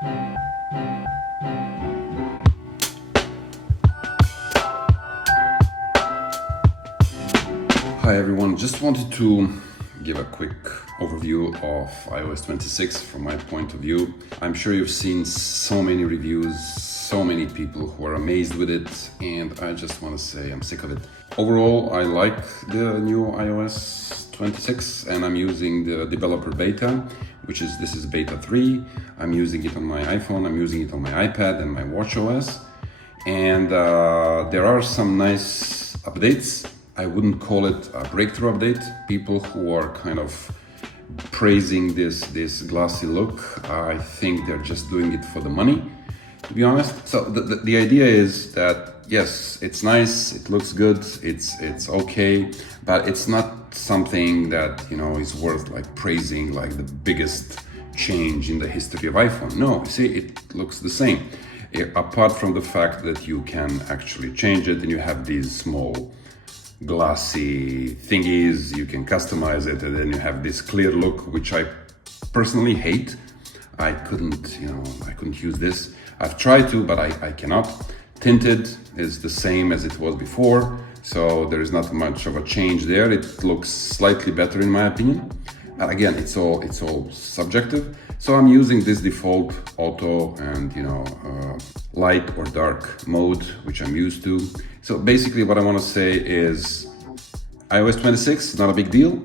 Hi everyone, just wanted to give a quick overview of iOS 26 from my point of view. I'm sure you've seen so many reviews, so many people who are amazed with it, and I just want to say I'm sick of it. Overall, I like the new iOS 26 and I'm using the developer beta, this is beta 3. I'm using it on my iPhone, I'm using it on my iPad and my watchOS. And there are some nice updates. I wouldn't call it a breakthrough update. People who are kind of praising this glassy look, I think they're just doing it for the money, to be honest. So the idea is that yes, it's nice, it looks good, it's okay, but it's not something that is worth like praising like the biggest change in the history of iPhone. No, see, it looks the same. Apart from the fact that you can actually change it and you have these small glassy thingies, you can customize it, and then you have this clear look, which I personally hate. I couldn't use this. I've tried to, but I cannot. Tinted is the same as it was before, so there is not much of a change there. It looks slightly better in my opinion. And again, it's all subjective. So I'm using this default auto and light or dark mode, which I'm used to. So basically what I want to say is iOS 26 is not a big deal.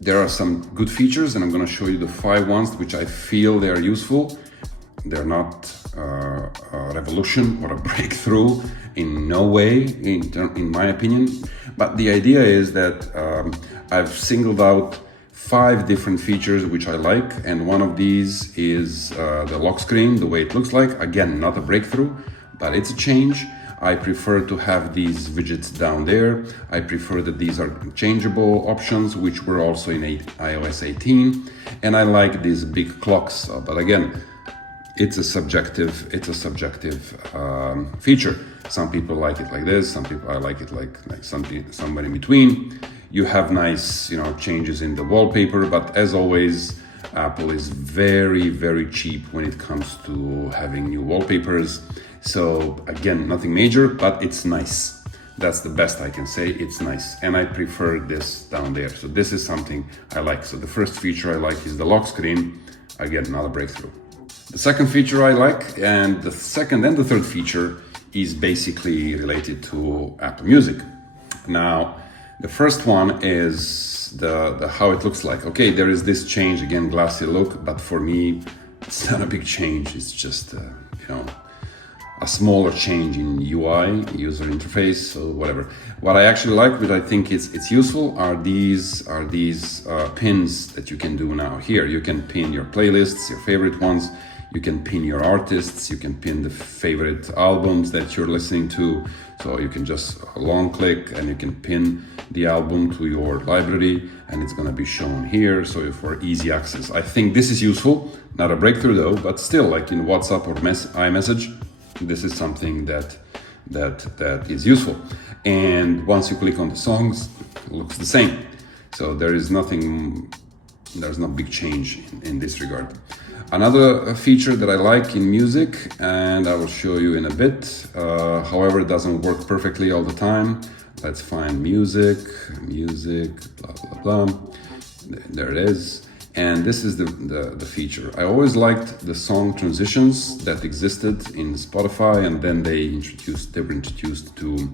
There are some good features and I'm going to show you the 5 ones which I feel they are useful. They're not a revolution or a breakthrough in no way, in my opinion. But the idea is that I've singled out 5 different features which I like, and one of these is the lock screen, the way it looks like. Again, not a breakthrough, but it's a change. I prefer to have these widgets down there. I prefer that these are changeable options, which were also in iOS 18. And I like these big clocks, but again, it's a subjective feature. Some people like it like this, I like it like somewhere in between. You have nice, changes in the wallpaper, but as always, Apple is very, very cheap when it comes to having new wallpapers. So again, nothing major, but it's nice. That's the best I can say. It's nice. And I prefer this down there. So this is something I like. So the first feature I like is the lock screen. Again, not a breakthrough. The second feature I like, and the second and the third feature is basically related to Apple Music. Now, the first one is the how it looks like. Okay, there is this change, again, glassy look, but for me, it's not a big change. It's just, a smaller change in UI, user interface, or whatever. What I actually like, what I think it's useful, are these pins that you can do now. Here, you can pin your playlists, your favorite ones. You can pin your artists, you can pin the favorite albums that you're listening to. So you can just long click and you can pin the album to your library and it's gonna be shown here, so for easy access. I think this is useful, not a breakthrough though, but still, like in WhatsApp or iMessage, this is something that is useful. And once you click on the songs, it looks the same. So there's no big change in this regard. Another feature that I like in music, and I will show you in a bit, however, it doesn't work perfectly all the time. Let's find music, blah, blah, blah. There it is. And this is the feature. I always liked the song transitions that existed in Spotify, and then they were introduced to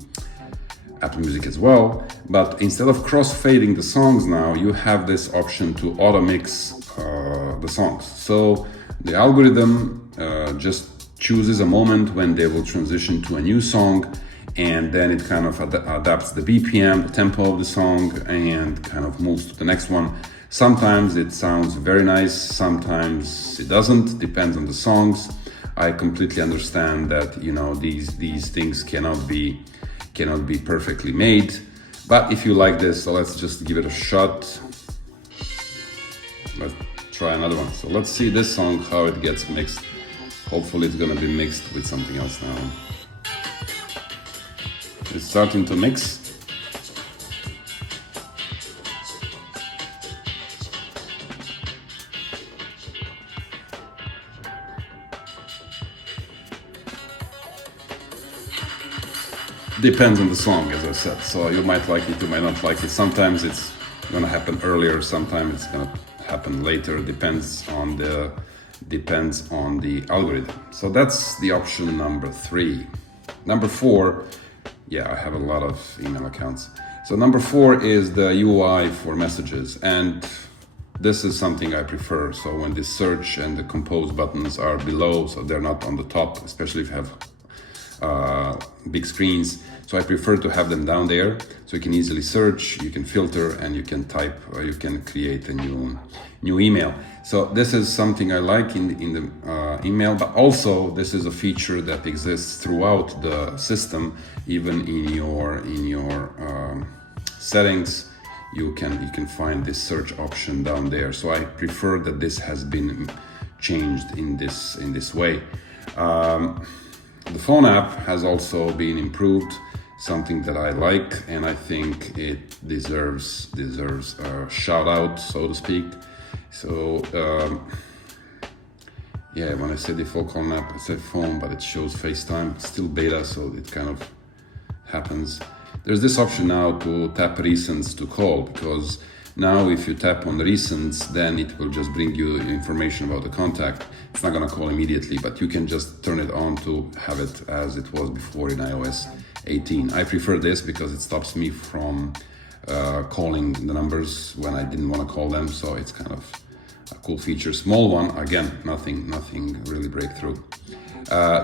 Apple Music as well. But instead of cross-fading the songs now, you have this option to auto-mix the songs. So the algorithm just chooses a moment when they will transition to a new song, and then it kind of adapts the BPM, the tempo of the song, and kind of moves to the next one. Sometimes it sounds very nice, sometimes it doesn't, depends on the songs. I completely understand that these things cannot be perfectly made, but if you like this, so let's just give it a shot. Let's try another one. So let's see this song, how it gets mixed. Hopefully it's gonna be mixed with something else now. It's starting to mix. depends on the song, as I said. So you might like it, you might not like it. Sometimes it's gonna happen earlier, sometimes it's gonna happen later. Depends on the algorithm. So that's the option number 3. Number 4, yeah, I have a lot of email accounts. So number 4 is the UI for messages, and this is something I prefer. So when the search and the compose buttons are below, so they're not on the top, especially if you have big screens. So I prefer to have them down there, so you can easily search, you can filter, and you can type, or you can create a new email. So this is something I like in the email, but also this is a feature that exists throughout the system. Even in your settings, you can find this search option down there. So I prefer that this has been changed in this way. The phone app has also been improved, something that I like, and I think it deserves a shout out, so to speak. So yeah, when I say default phone app, I say phone, but it shows FaceTime. It's still beta, so it kind of happens. There's this option now to tap recents to call, because now if you tap on the recents, then it will just bring you information about the contact. It's not gonna call immediately, but you can just turn it on to have it as it was before in iOS 18. I prefer this because it stops me from calling the numbers when I didn't want to call them, so it's kind of a cool feature. Small one, again, nothing really breakthrough.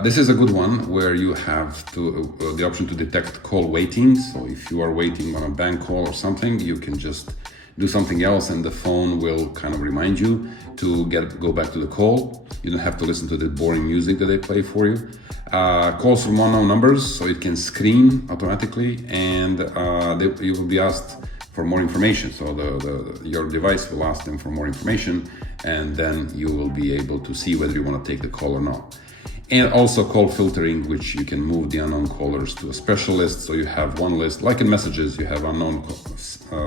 This is a good one where you have the option to detect call waiting. So if you are waiting on a bank call or something, you can just do something else and the phone will kind of remind you to go back to the call. You don't have to listen to the boring music that they play for you. Calls from unknown numbers, so it can screen automatically, and you will be asked for more information. So your device will ask them for more information, and then you will be able to see whether you want to take the call or not. And also call filtering, which you can move the unknown callers to a special list. So you have one list, like in messages, you have unknown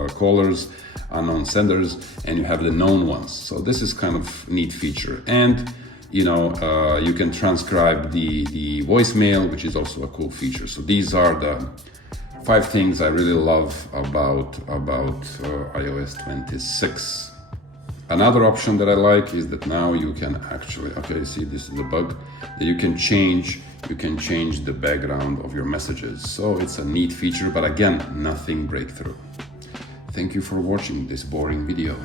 callers, unknown senders, and you have the known ones. So this is kind of neat feature. And you can transcribe the voicemail, which is also a cool feature. So these are the 5 things I really love about iOS 26. Another option that I like is that now you can actually, okay, see, this is the bug, that you can change the background of your messages. So it's a neat feature, but again, nothing breakthrough. Thank you for watching this boring video.